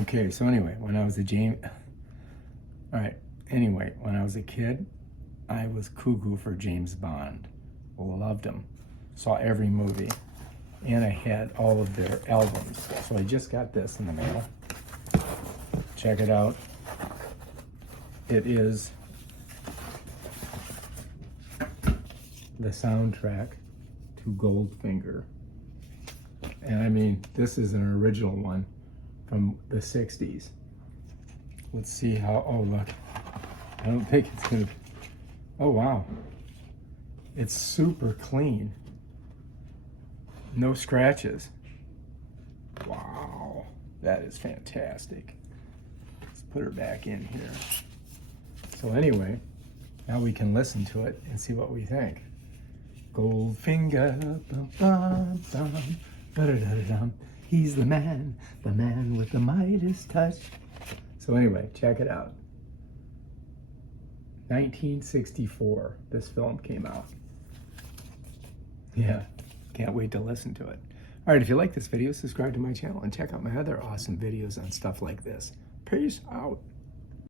Okay, so anyway, when I was a when I was a kid, I was cuckoo for James Bond. Loved him. Saw every movie. And I had all of their albums. So I just got this in the mail. Check it out. It is the soundtrack to Goldfinger. And I mean, this is an original one from the 60s. Let's see how, oh look, I don't think it's gonna, oh wow. It's super clean. No scratches. Wow, that is fantastic. Let's put her back in here. So anyway, now we can listen to it and see what we think. Goldfinger, bum, bum, bum, ba-da-da-da-dum. He's the man with the Midas touch. So anyway, check it out. 1964, this film came out. Yeah, can't wait to listen to it. All right, if you like this video, subscribe to my channel and check out my other awesome videos on stuff like this. Peace out.